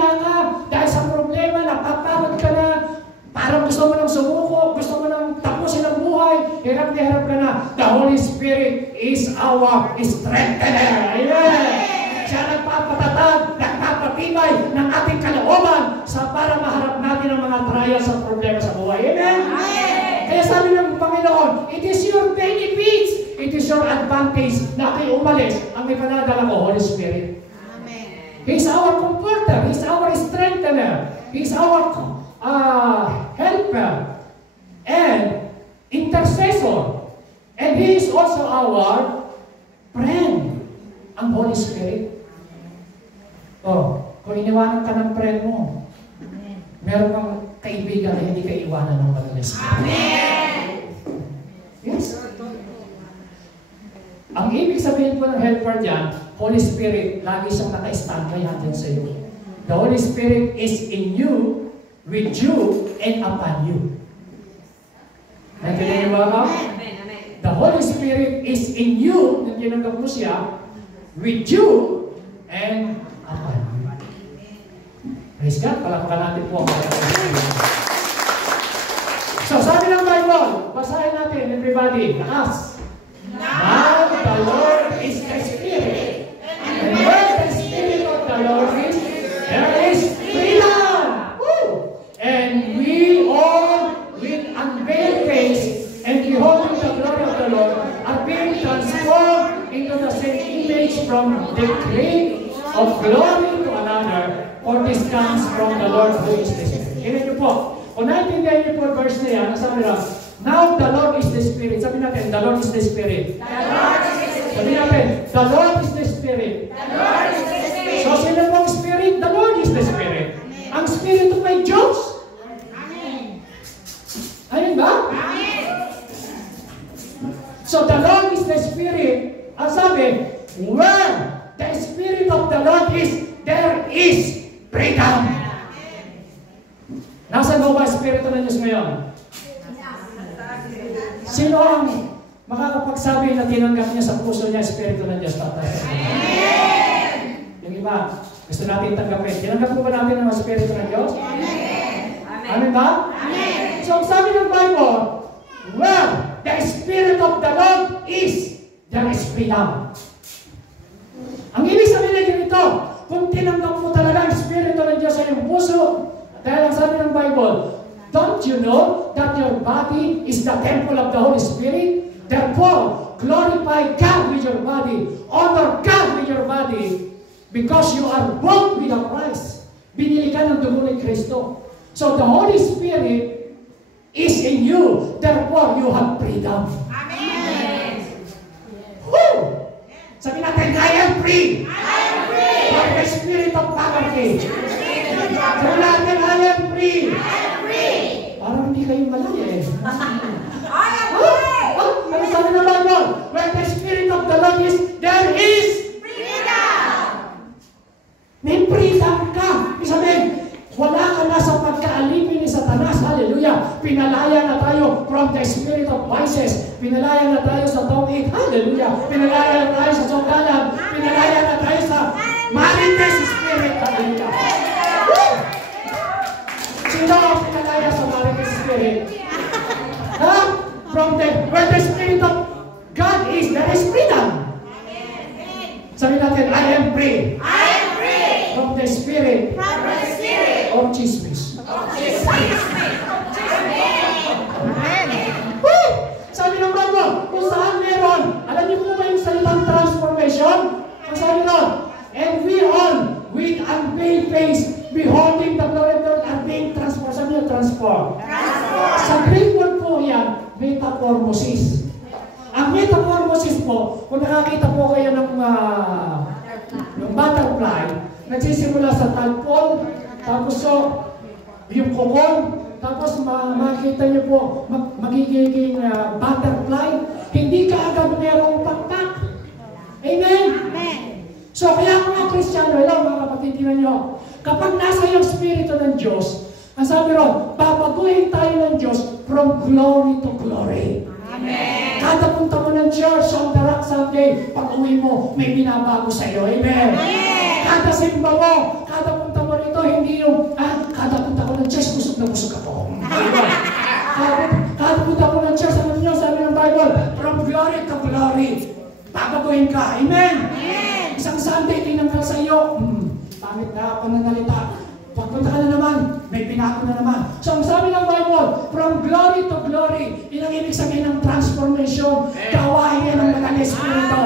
nahihila ka dahil sa problema, napapagod ka na, parang gusto mo nang sumuko, gusto mo nang tapusin ang buhay, hirap na hirap ka na. The Holy Spirit is our strengthener. Amen! Siya nagpapatatag, nagpapatibay ng ating kalooban para maharap natin ang mga trials at problema sa buhay. Amen? Kaya sabi ng Panginoon, it is your benefits, it is your advantage na kayo umalis ang may panadala ko, Holy Spirit. Amen. He's our comforter, He's our strengthener, He's our helper and intercessor, and He is also our friend, ang Holy Spirit. Oh, kung iniwanan ka ng friend mo, meron kang kaibigan na hindi ka iwanan ng Holy Spirit. Amen! Yes. Ang ibig sabihin po ng helper dyan, Holy Spirit, lagi siyang naka-standby hanggang sa iyo. The Holy Spirit is in you, with you, and upon you. Nakikinig niyo ba? The Holy Spirit is in you, nang tinanggap mo siya, with you, and upon you. Praise God, palakpakan natin po. So, sabi ng Bible, basahin natin, everybody, lakas. Now the Lord is the Spirit, and where the Spirit of the Lord is, there is freedom. Woo! And we all, with unveiled face, and beholding the glory of the Lord, are being transformed into the same image from the degree of glory to another, for this comes from the Lord who is the Spirit. Kaya niyo po, kung naintindihan niyo po verse na yan, sabi lang, now the Lord is the Spirit. Sabi natin, the Lord is the Spirit. The Lord is the Spirit. Sabi natin, the Lord is the Spirit. The Lord is the Spirit. So sino pong Spirit? The Lord is the Spirit. Amen. Ang Spirito may Diyos. Amen. Ayun ba? Amen. So the Lord is the Spirit. Ang sabi, where the Spirit of the Lord is, there is freedom. Nasaan mo ba Espiritu ng Diyos ngayon? Sino ang makakapagsabi na tinanggap niya sa puso niya Espiritu ng Diyos? Amen! Yung iba, gusto natin tanggapin. Tinanggap mo ba natin ang Espiritu ng Diyos? Amen! Amen ba? Amen! So, sabi ng Bible, where the Spirit of the Lord is, there is freedom. Ang ibig sabihin nito, kung tinanggap mo talaga ang Espiritu ng Diyos sa iyong puso, dahil ang sabi ng Bible, don't you know that your body is the temple of the Holy Spirit? Therefore, glorify God with your body. Honor God with your body. Because you are bought with a price. Binili ka ng dugo ni Kristo. So the Holy Spirit is in you. Therefore, you have freedom. Amen. Woo! Sabi natin, I am free. I am free. By the Spirit of poverty. Sabi natin, I am free. I am free. Parang hindi kayo malaya eh. I am free. Ano sabi ng Bible? Where the Spirit of the Lord is, there is freedom. May freedom ka. Isabihin, wala ka na sa pagkaalipin ni Satanas. Hallelujah. Pinalaya na tayo from the spirit of vices. Pinalaya na tayo sa tawid. Hallelujah. Pinalaya na tayo sa sogalan. Pinalaya na tayo sa marites spirit. Hallelujah. Sino ang pinalaya sa marites spirit? Ha? From where the Spirit of God is, there is freedom. Sabi natin, I am free. I am free. From the Spirit. From the Spirit. Of chismis. Of chismis. Amen. Sabi ng Bible, kung saan meron, alam niyo po ba yung salitang transformation? Ang sabi nun, and we all, with unveiled face, beholding the glory of God, are being transformed. Sabi niyo, transform. Sa Greek word po yan, metamorphosis. Ang metamorphosis po, kung nakakita po kayo ng butterfly, nagsisimula sa tadpole, tapos yung kokon, tapos makikita niyo po magiging butterfly, hindi ka agad merong pakpak. Amen? Amen. So kaya mga Kristiyano, mga kapatid, tingnan niyo, kapag nasa yung Espiritu ng Diyos, ang sabi ron, babaguhin tayo ng Diyos from glory to glory. Amen. Kada punta mo ng church, on the rock Sunday, pag uwi mo, may binabago sa iyo. Amen. Amen. Kada simba mo, kada punta mo rito, glory, babaguhin ka. Amen? Isang Sunday, tingnan ka sa iyo, pangit na pananalita. Pagpunta ka na naman, may pinako na naman. So ang sabi ng Bible, from glory to glory, yun ang ibig sabihin ng transformation. Gawain yan ng Banal na Espiritu.